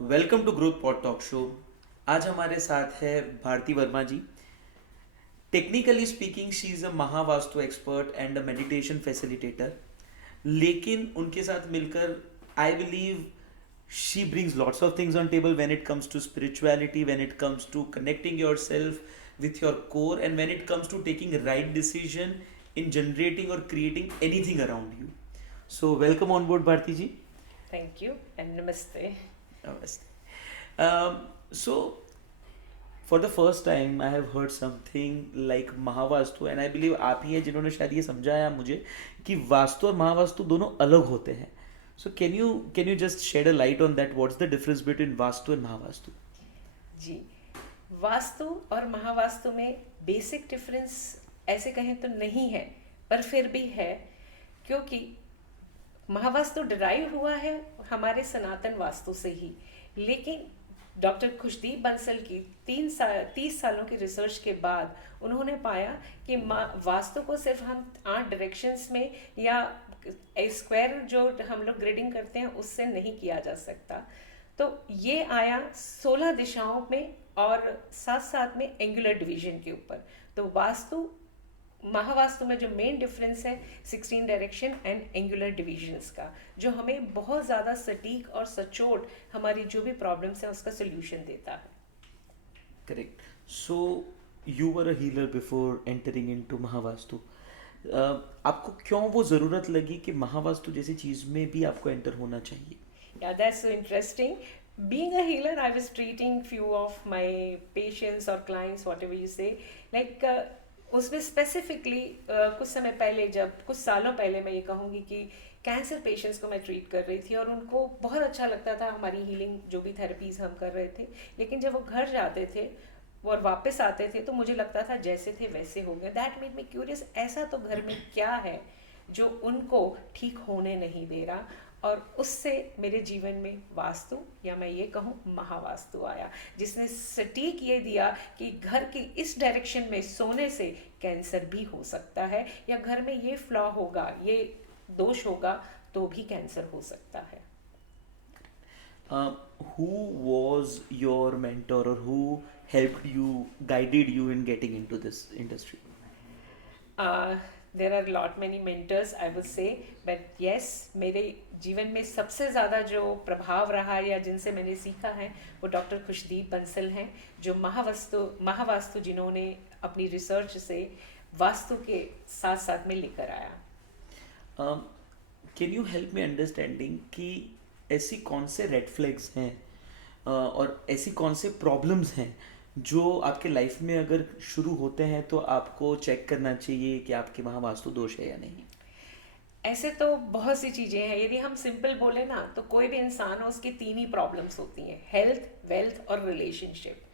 Welcome to Growth Pod talk show. आज हमारे साथ है Bharti Verma ji. Technically speaking she is a Mahavastu expert and a meditation facilitator, लेकिन उनके साथ मिलकर I believe she brings lots of things on table when it comes to spirituality, when it comes to connecting yourself with your core, and when it comes to taking right decision in generating or creating anything around you. So welcome on board, Bharti ji. Thank you and namaste. Namaste. So for the first time I have heard something like Mahavastu, and I believe आप ही हैं जिन्होंने शायद ये समझाया मुझे कि वास्तु और महावास्तु दोनों अलग होते हैं. So can you just shed a light on that? What's the difference between vastu and Mahavastu? जी, वास्तु और महावास्तु में बेसिक डिफरेंस ऐसे कहें तो नहीं है, पर फिर भी है, क्योंकि महावास्तु डिराइव हुआ है हमारे सनातन वास्तु से ही। लेकिन डॉक्टर खुशदीप बंसल की 30 सालों की रिसर्च के बाद उन्होंने पाया कि वास्तु को सिर्फ हम 8 डायरेक्शंस में या स्क्वायर जो हम लोग ग्रिडिंग करते हैं उससे नहीं किया जा सकता। तो ये आया 16 दिशाओं में और साथ साथ में एंगुलर डिवीजन के ऊपर। तो वास्तु महावास्तु में जो मेन डिफरेंस है 16 डायरेक्शन एंड एंगुलर डिविजन्स का, जो हमें बहुत ज़्यादा सटीक और सचोट हमारी जो भी प्रॉब्लम्स हैं उसका सोल्यूशन देता है। Correct. So you were a healer before entering into Mahavastu. आपको क्यों वो ज़रूरत लगी कि महावास्तु जैसी चीज़ में भी आपको एंटर होना चाहिए? Yeah, that's so interesting. Being a healer, I was treating few of my patients or clients, whatever you say. Like उसमें स्पेसिफिकली कुछ समय पहले, जब कुछ सालों पहले मैं ये कहूँगी कि कैंसर पेशेंट्स को मैं ट्रीट कर रही थी और उनको बहुत अच्छा लगता था हमारी हीलिंग जो भी थेरेपीज़ हम कर रहे थे। लेकिन जब वो घर जाते थे और वापस आते थे तो मुझे लगता था जैसे थे वैसे हो गए। दैट मेड मी क्यूरियस, ऐसा तो घर में क्या है जो उनको ठीक होने नहीं दे रहा। और उससे मेरे जीवन में वास्तु, या मैं ये कहूँ महावास्तु आया, जिसने सटीक ये दिया कि घर की इस डायरेक्शन में सोने से कैंसर भी हो सकता है, या घर में ये फ्लॉ होगा, ये दोष होगा तो भी कैंसर हो सकता है। Who was your mentor or who helped you, guided you in getting into this industry? There are lot many mentors I will say, but yes, मेरे जीवन में सबसे ज़्यादा जो प्रभाव रहा है या जिनसे मैंने सीखा है वो डॉक्टर खुशदीप बंसल हैं, जो महावास्तु जिन्होंने अपनी रिसर्च से वास्तु के साथ साथ में लेकर आया। Can you help me understanding कि ऐसी कौन से रेड फ्लैग्स हैं और ऐसी कौन से प्रॉब्लम्स हैं जो आपके लाइफ में अगर शुरू होते हैं तो आपको चेक करना चाहिए कि आपके वहाँ वास्तु दोष है या नहीं? ऐसे तो बहुत सी चीज़ें हैं। यदि हम सिंपल बोले ना तो कोई भी इंसान हो, उसकी 3 ही प्रॉब्लम्स होती हैं: हेल्थ, वेल्थ और रिलेशनशिप।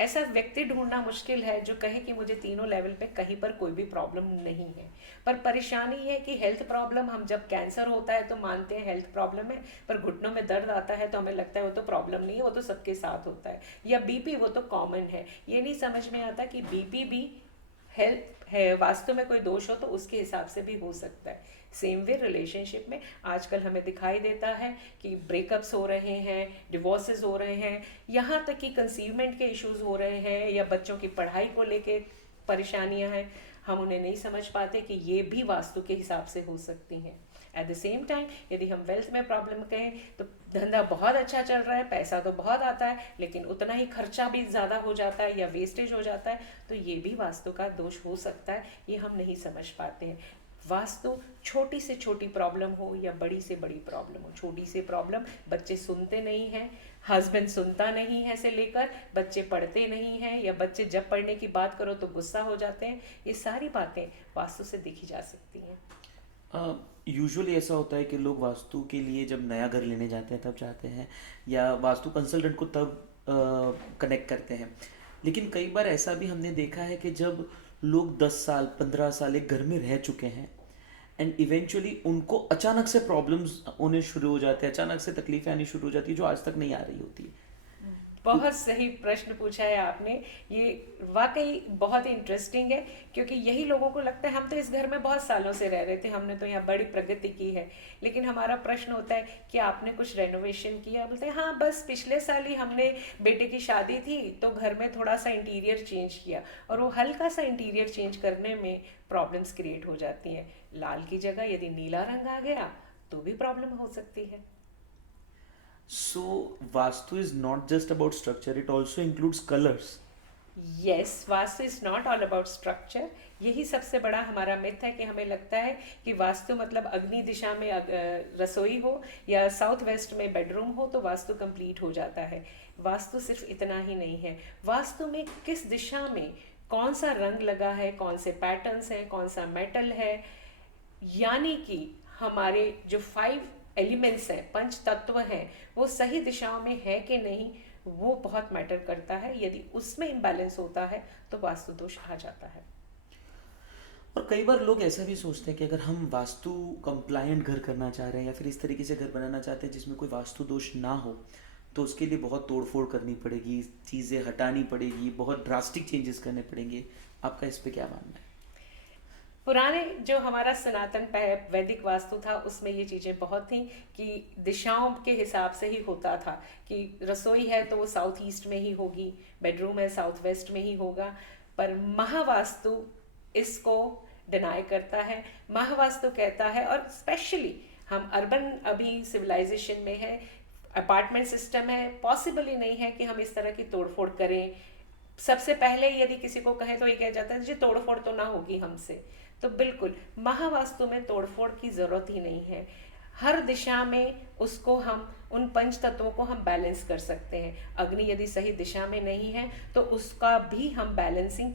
ऐसा व्यक्ति ढूंढना मुश्किल है जो कहे कि मुझे तीनों लेवल पे कहीं पर कोई भी प्रॉब्लम नहीं है। पर परेशानी ये है कि हेल्थ प्रॉब्लम, हम जब कैंसर होता है तो मानते हैं हेल्थ प्रॉब्लम है, पर घुटनों में दर्द आता है तो हमें लगता है वो तो प्रॉब्लम नहीं है, वो तो सबके साथ होता है। या बीपी, वो तो कॉमन है। ये नहीं समझ में आता कि बीपी भी हेल्थ है, वास्तु में कोई दोष हो तो उसके हिसाब से भी हो सकता है। सेम वे रिलेशनशिप में आजकल हमें दिखाई देता है कि ब्रेकअप्स हो रहे हैं, डिवोर्सेस हो रहे हैं, यहाँ तक कि कंसीवमेंट के इश्यूज हो रहे हैं, या बच्चों की पढ़ाई को लेके परेशानियाँ हैं। हम उन्हें नहीं समझ पाते कि ये भी वास्तु के हिसाब से हो सकती हैं। एट द सेम टाइम यदि हम वेल्थ में प्रॉब्लम कहें तो धंधा बहुत अच्छा चल रहा है, पैसा तो बहुत आता है, लेकिन उतना ही खर्चा भी ज़्यादा हो जाता है या वेस्टेज हो जाता है, तो ये भी वास्तु का दोष हो सकता है। ये हम नहीं समझ पाते हैं। वास्तु छोटी से छोटी प्रॉब्लम हो या बड़ी से बड़ी प्रॉब्लम हो, छोटी से प्रॉब्लम, बच्चे सुनते नहीं हैं, हस्बैंड सुनता नहीं है, से लेकर बच्चे पढ़ते नहीं हैं, या बच्चे जब पढ़ने की बात करो तो गुस्सा हो जाते हैं, ये सारी बातें वास्तु से देखी जा सकती हैं। यूजुअली ऐसा होता है कि लोग वास्तु के लिए जब नया घर लेने जाते हैं तब जाते हैं, या वास्तु कंसल्टेंट को तब कनेक्ट करते हैं। लेकिन कई बार ऐसा भी हमने देखा है कि जब लोग 10 साल 15 साल एक घर में रह चुके हैं एंड इवेंचुअली उनको अचानक से प्रॉब्लम्स होने शुरू हो जाते हैं, अचानक से तकलीफें आनी शुरू हो जाती है जो आज तक नहीं आ रही होती है। बहुत सही प्रश्न पूछा है आपने। ये वाकई बहुत ही इंटरेस्टिंग है, क्योंकि यही लोगों को लगता है हम तो इस घर में बहुत सालों से रह रहे थे, हमने तो यहाँ बड़ी प्रगति की है, लेकिन हमारा प्रश्न होता है कि आपने कुछ रेनोवेशन किया? बोलते हैं हाँ बस पिछले साल ही हमने बेटे की शादी थी तो घर में थोड़ा सा इंटीरियर चेंज किया, और वो हल्का सा इंटीरियर चेंज करने में प्रॉब्लम्स क्रिएट हो जाती हैं। लाल की जगह यदि नीला रंग आ गया तो भी प्रॉब्लम हो सकती है। So vastu is not just about structure, it also includes colours. Yes, vastu is not all about structure. यही सबसे बड़ा हमारा मिथ है कि हमें लगता है कि वास्तु मतलब अग्नि दिशा में रसोई हो या साउथ वेस्ट में बेडरूम हो तो वास्तु कंप्लीट हो जाता है। वास्तु सिर्फ इतना ही नहीं है, वास्तु में किस दिशा में कौन सा रंग लगा है, कौन से पैटर्न्स हैं, कौन सा मेटल है, यानी कि हमारे जो 5 एलिमेंट्स हैं, पंच तत्व हैं, वो सही दिशाओं में है कि नहीं, वो बहुत मैटर करता है। यदि उसमें इम्बैलेंस होता है तो वास्तु दोष आ जाता है। और कई बार लोग ऐसा भी सोचते हैं कि अगर हम वास्तु कंप्लायंट घर करना चाह रहे हैं या फिर इस तरीके से घर बनाना चाहते हैं जिसमें कोई वास्तु दोष ना हो, तो उसके लिए बहुत तोड़फोड़ करनी पड़ेगी, चीज़ें हटानी पड़ेगी, बहुत ड्रास्टिक चेंजेस करने पड़ेंगे। आपका इस पे क्या मानना है? पुराने जो हमारा सनातन वैदिक वास्तु था उसमें ये चीज़ें बहुत थी कि दिशाओं के हिसाब से ही होता था कि रसोई है तो वो साउथ ईस्ट में ही होगी, बेडरूम है साउथ वेस्ट में ही होगा। पर महावास्तु इसको डिनाई करता है। महावास्तु कहता है, और स्पेशली हम अर्बन अभी सिविलाइजेशन में है, अपार्टमेंट सिस्टम है, पॉसिबल ही नहीं है कि हम इस तरह की तोड़फोड़ करें। सबसे पहले यदि किसी को कहे तो ये कह जाता है जी तोड़फोड़ तो ना होगी हमसे। तो बिल्कुल महावास्तु में तोड़फोड़ की जरूरत ही नहीं है। हर दिशा में उसको हम उन पंच तत्वों को हम बैलेंस कर सकते हैं। अग्नि यदि सही दिशा में नहीं है तो उसका भी हम बैलेंसिंग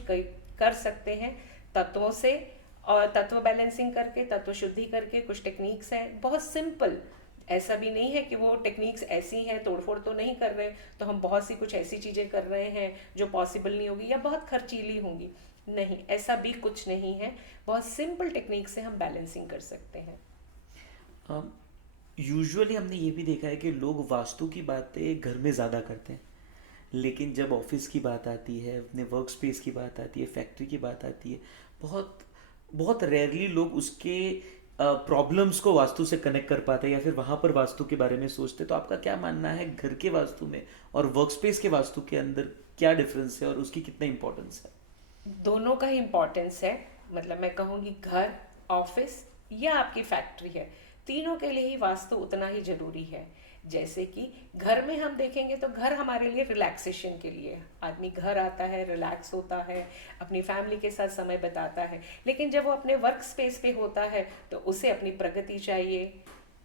कर सकते हैं तत्वों से, और तत्व बैलेंसिंग करके, तत्व शुद्धि करके। कुछ टेक्निक्स हैं बहुत सिंपल, ऐसा भी नहीं है कि वो टेक्निक्स ऐसी हैं, तोड़फोड़ तो नहीं कर रहे तो हम बहुत सी कुछ ऐसी चीज़ें कर रहे हैं जो पॉसिबल नहीं होगी या बहुत खर्चीली होंगी। नहीं, ऐसा भी कुछ नहीं है। बहुत सिंपल टेक्निक से हम बैलेंसिंग कर सकते हैं। यूजुअली हमने ये भी देखा है कि लोग वास्तु की बातें घर में ज़्यादा करते हैं, लेकिन जब ऑफिस की बात आती है, अपने वर्क स्पेस की बात आती है, फैक्ट्री की बात आती है, बहुत बहुत रेयरली लोग उसके प्रॉब्लम्स को वास्तु से कनेक्ट कर पाते हैं या फिर वहाँ पर वास्तु के बारे में सोचते हैं। तो आपका क्या मानना है, घर के वास्तु में और वर्क स्पेस के वास्तु के अंदर क्या डिफरेंस है और उसकी कितना इंपॉर्टेंस है? दोनों का ही इम्पोर्टेंस है। मतलब मैं कहूँगी घर, ऑफिस या आपकी फैक्ट्री है, तीनों के लिए ही वास्तु उतना ही जरूरी है। जैसे कि घर में हम देखेंगे तो घर हमारे लिए रिलैक्सेशन के लिए, आदमी घर आता है, रिलैक्स होता है, अपनी फैमिली के साथ समय बिताता है। लेकिन जब वो अपने वर्क स्पेस पे होता है तो उसे अपनी प्रगति चाहिए,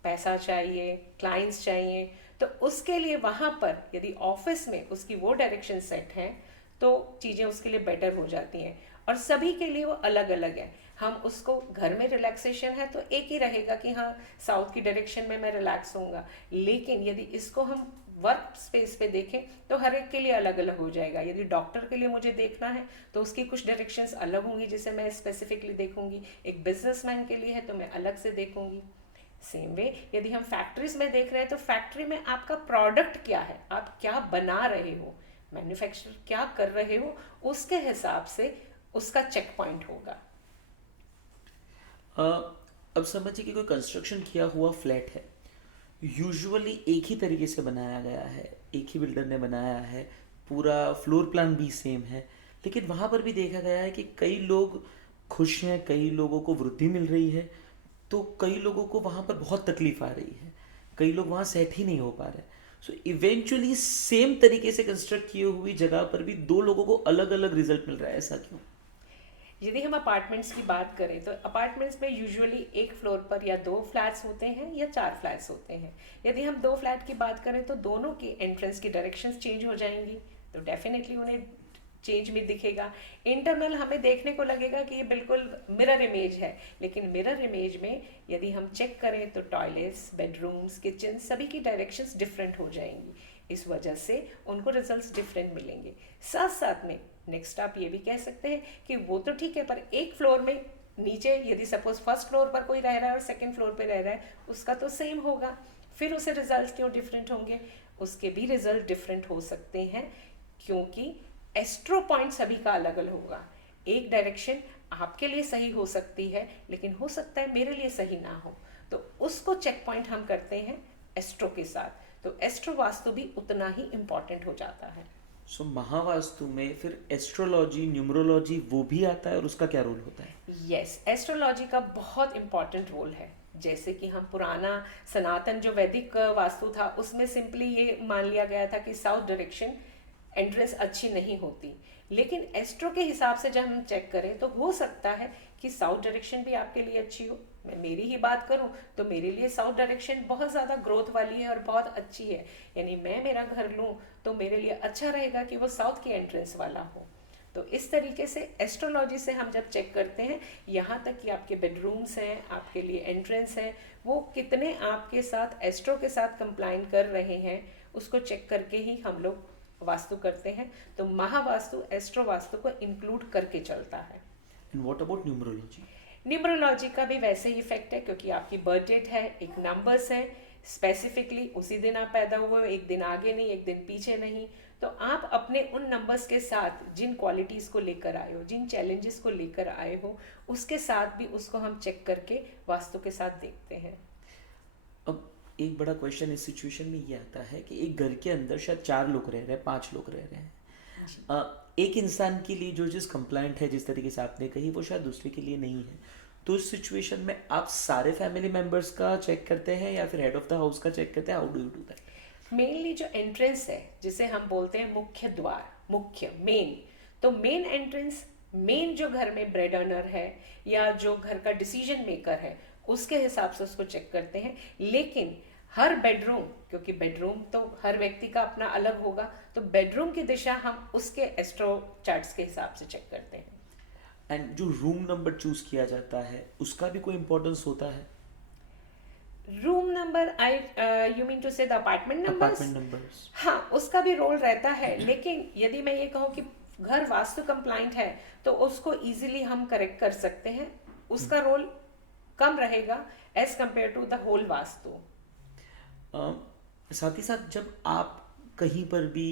पैसा चाहिए, क्लाइंट्स चाहिए। तो उसके लिए वहाँ पर यदि ऑफिस में उसकी वो डायरेक्शन सेट है तो चीज़ें उसके लिए बेटर हो जाती हैं। और सभी के लिए वो अलग अलग है। हम उसको घर में रिलैक्सेशन है तो एक ही रहेगा कि हाँ साउथ की डायरेक्शन में मैं रिलैक्स होऊंगा, लेकिन यदि इसको हम वर्क स्पेस पे देखें तो हर एक के लिए अलग अलग हो जाएगा। यदि डॉक्टर के लिए मुझे देखना है तो उसकी कुछ डायरेक्शंस अलग होंगी जिसे मैं स्पेसिफिकली देखूंगी, एक बिजनेसमैन के लिए है तो मैं अलग से देखूंगी। सेम वे यदि हम फैक्ट्रीज में देख रहे हैं तो फैक्ट्री में आपका प्रोडक्ट क्या है, आप क्या बना रहे हो, मैन्युफैक्चर क्या कर रहे हो, उसके हिसाब से उसका चेक पॉइंट होगा। अब समझिए कि कोई कंस्ट्रक्शन किया हुआ फ्लैट है, यूजुअली एक ही तरीके से बनाया गया है, एक ही बिल्डर ने बनाया है, पूरा फ्लोर प्लान भी सेम है, लेकिन वहाँ पर भी देखा गया है कि कई लोग खुश हैं, कई लोगों को वृद्धि मिल रही है, तो कई लोगों को वहाँ पर बहुत तकलीफ आ रही है, कई लोग वहाँ सेट ही नहीं हो पा रहे। सो इवेंचुअली सेम तरीके से कंस्ट्रक्ट किए हुई जगह पर भी दो लोगों को अलग अलग रिजल्ट मिल रहा है, ऐसा क्यों? यदि हम अपार्टमेंट्स की बात करें तो अपार्टमेंट्स में यूजुअली एक फ्लोर पर या 2 फ्लैट्स होते हैं या 4 फ्लैट्स होते हैं। यदि हम 2 फ्लैट की बात करें तो दोनों की एंट्रेंस की डायरेक्शंस चेंज हो जाएंगी, तो डेफिनेटली उन्हें चेंज भी दिखेगा। इंटरनल हमें देखने को लगेगा कि ये बिल्कुल मिरर इमेज है, लेकिन मिरर इमेज में यदि हम चेक करें तो टॉयलेट्स, बेडरूम्स, किचन सभी की डायरेक्शंस डिफरेंट हो जाएंगी। इस वजह से उनको रिजल्ट्स डिफरेंट मिलेंगे। साथ साथ में नेक्स्ट आप ये भी कह सकते हैं कि वो तो ठीक है, पर एक फ्लोर में नीचे यदि सपोज फर्स्ट फ्लोर पर कोई रह रहा है और सेकंड फ्लोर पे रह रहा है, उसका तो सेम होगा, फिर उसे रिजल्ट्स क्यों डिफरेंट होंगे? उसके भी रिजल्ट डिफरेंट हो सकते हैं, क्योंकि एस्ट्रो पॉइंट सभी का अलग अलग होगा। एक डायरेक्शन आपके लिए सही हो सकती है, लेकिन हो सकता है मेरे लिए सही ना हो, तो उसको चेक पॉइंट हम करते हैं एस्ट्रो के साथ। तो एस्ट्रो वास्तु भी उतना ही इम्पॉर्टेंट हो जाता है। सो महावास्तु में फिर एस्ट्रोलॉजी, न्यूमरोलॉजी वो भी आता है, और उसका क्या रोल होता है? यस, एस्ट्रोलॉजी का बहुत इम्पॉर्टेंट रोल है। जैसे कि हम पुराना सनातन जो वैदिक वास्तु था, उसमें सिंपली ये मान लिया गया था कि साउथ डायरेक्शन एंट्रेंस अच्छी नहीं होती, लेकिन एस्ट्रो के हिसाब से जब हम चेक करें तो हो सकता है कि साउथ डायरेक्शन भी आपके लिए अच्छी हो। मैं मेरी ही बात करूं तो मेरे लिए साउथ डायरेक्शन बहुत ज़्यादा ग्रोथ वाली है और बहुत अच्छी है, यानी मैं मेरा घर लूं तो मेरे लिए अच्छा रहेगा कि वो साउथ के एंट्रेंस वाला हो। तो इस तरीके से एस्ट्रोलॉजी से हम जब चेक करते हैं, यहाँ तक कि आपके बेडरूम्स हैं, आपके लिए एंट्रेंस है, वो कितने आपके साथ एस्ट्रो के साथ कंप्लाइन कर रहे हैं, उसको चेक करके ही हम लोग वास्तु करते हैं। तो महावास्तु एस्ट्रो वास्तु को इंक्लूड करके चलता है। And what about numerology? Numerology का भी वैसे ही इफेक्ट है, क्योंकि आपकी बर्थ डेट है, एक नंबर्स है, स्पेसिफिकली उसी दिन आप पैदा हुए हो, एक दिन आगे नहीं, एक दिन पीछे नहीं। तो आप अपने उन नंबर्स के साथ जिन क्वालिटीज़ को लेकर आए हो, जिन चैलेंजेस को लेकर आए हो, उसके साथ भी उसको हम चेक करके वास्तु के साथ देखते हैं। अब एक बड़ा क्वेश्चन इस सिचुएशन में ये आता है कि एक घर के अंदर शायद 4 लोग रह रहे हैं, 5 लोग रह रहे हैं। एक इंसान के लिए जो चीज़ कंप्लाइंट है, जिस तरीके से आपने कही, वो शायद दूसरे के लिए नहीं है। तो इस सिचुएशन में आप सारे फैमिली मेंबर्स का चेक करते हैं या फिर हेड ऑफ द हाउस का चेक करते हैं? How do you do that? Mainly जो एंट्रेंस है, जिसे हम बोलते हैं मुख्य द्वार, मुख्य मेन, तो मेन एंट्रेंस, मेन जो घर में ब्रेड अर्नर है या जो घर का डिसीजन मेकर है, उसके हिसाब से उसको चेक करते हैं। लेकिन हर बेडरूम, क्योंकि बेडरूम तो हर व्यक्ति का अपना अलग होगा, तो बेडरूम की दिशा हम उसके एस्ट्रो चार्ट्स के हिसाब से चेक करते हैं। एंड जो रूम नंबर चूज किया जाता है, उसका भी कोई इम्पोर्टेंस होता है? Room number, I you mean to say the apartment numbers? Apartment numbers. हाँ, उसका भी रोल रहता है, लेकिन यदि मैं ये कहूँ कि घर वास्तु कंप्लाइंट है तो उसको इजीली हम करेक्ट कर सकते हैं, उसका रोल कम रहेगा as compare to the whole vastu. साथ ही साथ जब आप कहीं पर भी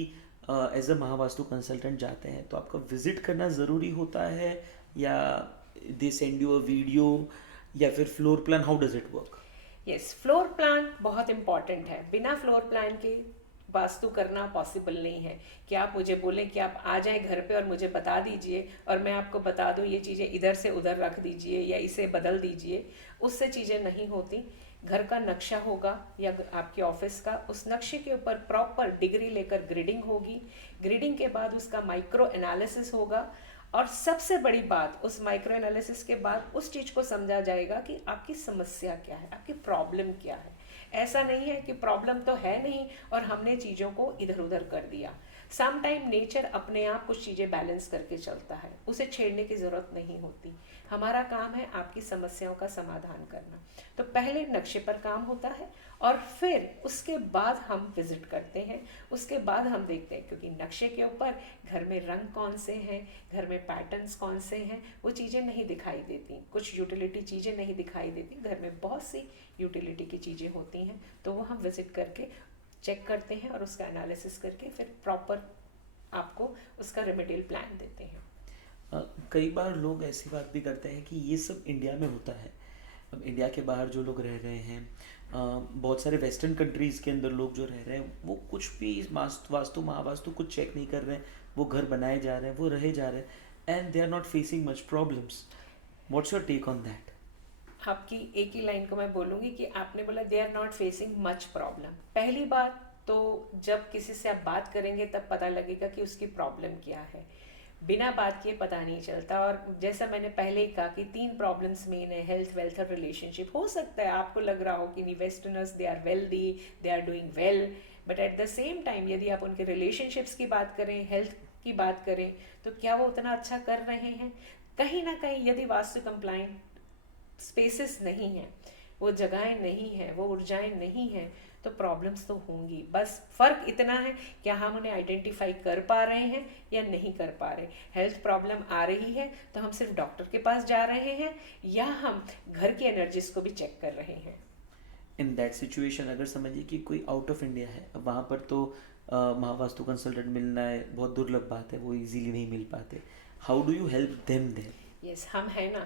एज अ महावास्तु कंसल्टेंट जाते हैं, तो आपका विजिट करना ज़रूरी होता है, या they send you a video, या फिर floor plan? How does it work? Yes, floor plan बहुत इंपॉर्टेंट है। बिना फ्लोर प्लान के वास्तु करना पॉसिबल नहीं है कि आप मुझे बोलें कि आप आ जाएं घर पे और मुझे बता दीजिए और मैं आपको बता दूं ये चीज़ें इधर से उधर रख दीजिए या इसे बदल दीजिए, उससे चीज़ें नहीं होती। घर का नक्शा होगा या आपके ऑफिस का, उस नक्शे के ऊपर प्रॉपर डिग्री लेकर ग्रिडिंग होगी, ग्रिडिंग के बाद उसका माइक्रो एनालिसिस होगा, और सबसे बड़ी बात, उस माइक्रो एनालिसिस के बाद उस चीज़ को समझा जाएगा कि आपकी समस्या क्या है, आपकी प्रॉब्लम क्या है। ऐसा नहीं है कि प्रॉब्लम तो है नहीं और हमने चीज़ों को इधर उधर कर दिया। सम टाइम नेचर अपने आप कुछ चीज़ें बैलेंस करके चलता है, उसे छेड़ने की ज़रूरत नहीं होती। हमारा काम है आपकी समस्याओं का समाधान करना। तो पहले नक्शे पर काम होता है और फिर उसके बाद हम विजिट करते हैं, उसके बाद हम देखते हैं, क्योंकि नक्शे के ऊपर घर में रंग कौन से हैं, घर में पैटर्न्स कौन से हैं, वो चीज़ें नहीं दिखाई देती, कुछ यूटिलिटी चीज़ें नहीं दिखाई देती। घर में बहुत सी यूटिलिटी की चीज़ें होती हैं, तो वो हम विजिट करके चेक करते हैं और उसका एनालिसिस करके फिर प्रॉपर आपको उसका रेमेडियल प्लान देते हैं। कई बार लोग ऐसी बात भी करते हैं कि ये सब इंडिया में होता है। अब इंडिया के बाहर जो लोग रह रहे हैं, बहुत सारे वेस्टर्न कंट्रीज़ के अंदर लोग जो रह रहे हैं, वो कुछ भी वास्तु महावास्तु कुछ चेक नहीं कर रहे हैं, वो घर बनाए जा रहे हैं, वो रहे जा रहे हैं, and they are not facing much problems. What's your take on that? आपकी एक ही लाइन को मैं बोलूँगी कि आपने बोला they are not facing much problem. पहली बात तो जब किसी से आप बात करेंगे तब पता लगेगा कि उसकी प्रॉब्लम क्या है, बिना बात किए पता नहीं चलता। और जैसा मैंने पहले ही कहा कि 3 प्रॉब्लम्स मेन है, हेल्थ, वेल्थ और रिलेशनशिप। हो सकता है आपको लग रहा हो कि नहीं, westerners they are wealthy, they are doing well, but at the same time यदि आप उनके रिलेशनशिप्स की बात करें, हेल्थ की बात करें, तो क्या वो उतना अच्छा कर रहे हैं? कहीं ना कहीं यदि वास्तु कंप्लाइंट स्पेसेस नहीं हैं, वो जगहें नहीं हैं, वो ऊर्जाएं नहीं हैं, तो प्रॉब्लम्स तो होंगी। बस फ़र्क इतना है क्या हम उन्हें आइडेंटिफाई कर पा रहे हैं या नहीं कर पा रहे। हेल्थ प्रॉब्लम आ रही है तो हम सिर्फ डॉक्टर के पास जा रहे हैं या हम घर की एनर्जीज को भी चेक कर रहे हैं। इन दैट सिचुएशन अगर समझिए कि कोई आउट ऑफ इंडिया है, अब वहाँ पर तो महावास्तु कंसल्टेंट मिलना है बहुत दुर्लभ बात है, वो इजीली नहीं मिल पाते. How do you help them there? Yes, हम हैं ना,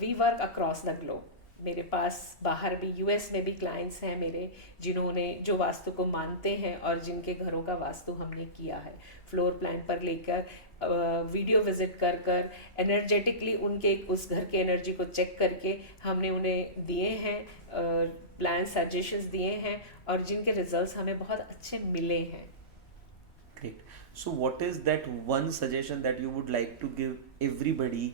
we work across the globe. मेरे पास बाहर भी, यूएस में भी क्लाइंट्स हैं मेरे, जिन्होंने जो वास्तु को मानते हैं और जिनके घरों का वास्तु हमने किया है, फ्लोर प्लान पर लेकर वीडियो विजिट कर कर एनर्जेटिकली उनके उस घर के एनर्जी को चेक करके हमने उन्हें दिए हैं, प्लान सजेशंस दिए हैं, और जिनके रिजल्ट्स हमें बहुत अच्छे मिले हैं. Great. So, what is that one suggestion that you would like to give everybody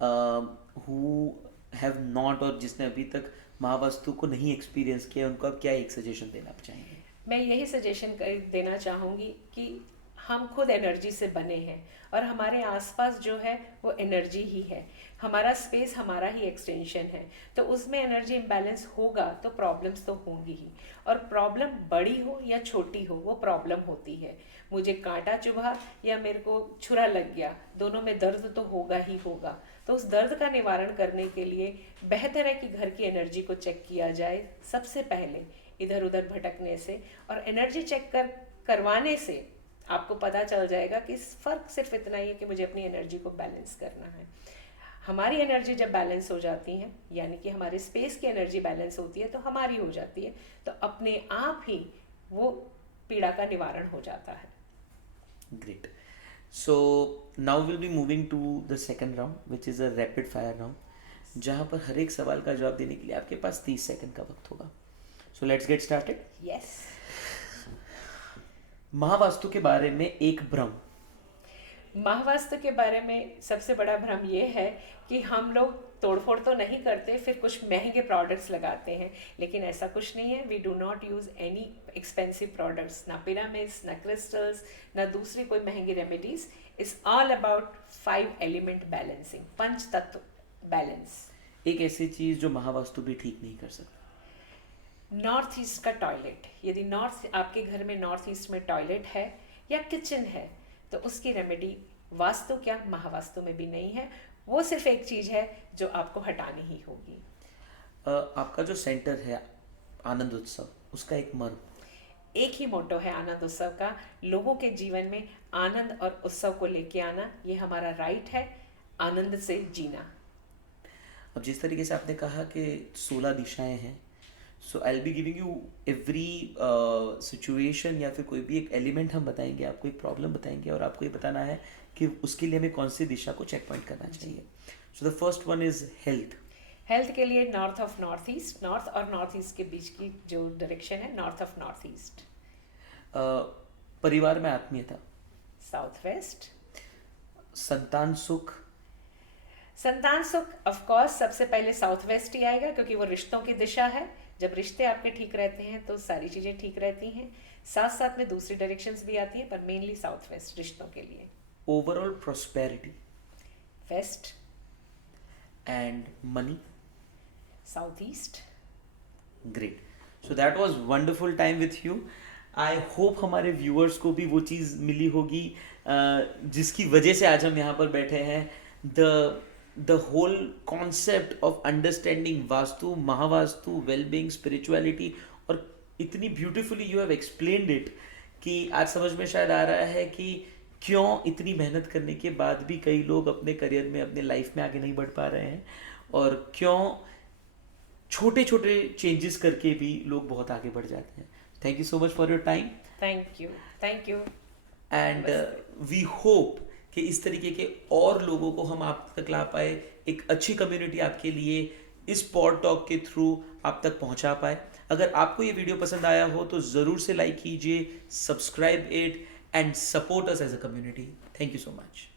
who have not, और जिसने अभी तक महावास्तु को नहीं एक्सपीरियंस किया, उनको आप क्या एक सजेशन देना चाहेंगे? मैं यही सजेशन देना चाहूँगी कि हम खुद एनर्जी से बने हैं और हमारे आसपास जो है वो एनर्जी ही है. हमारा स्पेस हमारा ही एक्सटेंशन है, तो उसमें एनर्जी इम्बैलेंस होगा तो प्रॉब्लम्स तो होंगी ही. और प्रॉब्लम बड़ी हो या छोटी हो, वो प्रॉब्लम होती है. मुझे कांटा चुभा या मेरे को छुरा लग गया, दोनों में दर्द तो होगा ही होगा. तो उस दर्द का निवारण करने के लिए बेहतर है कि घर की एनर्जी को चेक किया जाए सबसे पहले, इधर उधर भटकने से. और एनर्जी चेक करवाने से आपको पता चल जाएगा कि फ़र्क सिर्फ इतना ही है कि मुझे अपनी एनर्जी को बैलेंस करना है. हमारी एनर्जी जब बैलेंस हो जाती है, यानी कि हमारे स्पेस की एनर्जी बैलेंस होती है, तो हमारी हो जाती है, तो अपने आप ही वो पीड़ा का निवारण हो जाता है. Great. So now we'll be moving to the second round, which is a rapid fire round, जहाँ पर हर एक सवाल का जवाब देने के लिए आपके पास 30 सेकंड का वक्त होगा. So let's get started. Yes. Mahavastu के बारे में एक भ्रम. महावास्तु के बारे में सबसे बड़ा भ्रम ये है कि हम लोग तोड़फोड़ तो नहीं करते, फिर कुछ महंगे प्रोडक्ट्स लगाते हैं, लेकिन ऐसा कुछ नहीं है. We do not use any expensive products, ना पिरामिड्स, ना क्रिस्टल्स, ना दूसरी कोई महंगी remedies. It's all about 5 element balancing, पंच तत्व बैलेंस. एक ऐसी चीज जो महावास्तु भी ठीक नहीं कर सकता. नॉर्थ ईस्ट का टॉयलेट. यदि आपके घर में नॉर्थ ईस्ट में टॉयलेट है या किचन है, तो उसकी रेमेडी वास्तु क्या महावास्तु में भी नहीं है. वो सिर्फ एक चीज है जो आपको हटानी ही होगी. आपका जो सेंटर है आनंद उत्सव, उसका एक मर्म, एक ही मोटो है आनंद उत्सव का, लोगों के जीवन में आनंद और उत्सव को लेके आना. ये हमारा राइट है, आनंद से जीना. अब जिस तरीके से आपने कहा कि 16 दिशाएं हैं, so I will be giving you every situation या फिर कोई भी एक एलिमेंट हम बताएंगे, आपको एक प्रॉब्लम बताएंगे और आपको ये बताना है कि उसके लिए हमें कौन सी दिशा को चेक पॉइंट करना चाहिए. So the first one is health. Health के लिए north of north east, north और नॉर्थ ईस्ट के बीच की जो डायरेक्शन है, नॉर्थ ऑफ नॉर्थ ईस्ट. परिवार में आत्मीयता. South west. संतान सुख. संतान सुख ऑफ कोर्स सबसे पहले साउथ वेस्ट ही आएगा, क्योंकि वो रिश्तों की दिशा है. जब रिश्ते आपके ठीक रहते हैं तो सारी चीज़ें ठीक रहती हैं. साथ साथ में दूसरी डायरेक्शंस भी आती हैं, पर मेनली साउथ वेस्ट रिश्तों के लिए. Overall prosperity. West. And money. South east. Great. So that was wonderful time with you. I hope हमारे व्यूअर्स को भी वो चीज़ मिली होगी जिसकी वजह से आज हम यहाँ पर बैठे हैं. the whole concept of understanding vastu, Mahavastu, well-being, spirituality, और इतनी beautifully you have explained it कि आज समझ में शायद आ रहा है कि क्यों इतनी मेहनत करने के बाद भी कई लोग अपने करियर में, अपने लाइफ में आगे नहीं बढ़ पा रहे हैं, और क्यों छोटे छोटे चेंजेस करके भी लोग बहुत आगे बढ़ जाते हैं. Thank you so much for your time. Thank you. And we hope कि इस तरीके के और लोगों को हम आप तक ला पाए, एक अच्छी कम्युनिटी आपके लिए इस पॉड टॉक के थ्रू आप तक पहुंचा पाए. अगर आपको ये वीडियो पसंद आया हो तो ज़रूर से लाइक कीजिए, subscribe it and support us as a community. Thank you so much.